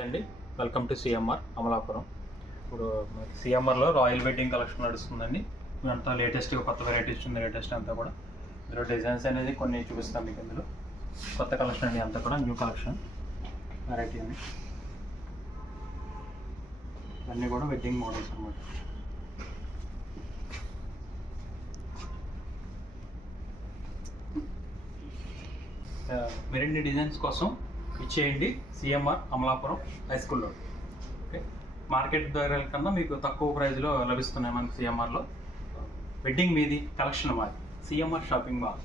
నమస్తే అండి. Welcome to CMR Amalapuram. ఇప్పుడు సిఎంఆర్లో రాయల్ వెడ్డింగ్ కలెక్షన్ నడుస్తుందండి. ఇదంతా లేటెస్ట్గా కొత్త వెరైటీస్ ఉంది. లేటెస్ట్ అంతా కూడా ఇందులో డిజైన్స్ అనేది కొన్ని చూపిస్తాం మీకు. ఇందులో కొత్త కలెక్షన్ అండి, అంతా కూడా న్యూ కలెక్షన్ వెరైటీ అండి. ఇవన్నీ కూడా వెడ్డింగ్ మోడల్స్ అన్నమాట. మరిన్ని డిజైన్స్ కోసం ఇచ్చేయండి సిఎంఆర్ అమలాపురం హై స్కూల్లో. ఓకే, మార్కెట్ ధరల కన్నా మీకు తక్కువ ప్రైస్లో లభిస్తున్నాయి మనకి సిఎంఆర్లో. వెడ్డింగ్ మీది, కలెక్షన్ మాది. CMR shopping mall.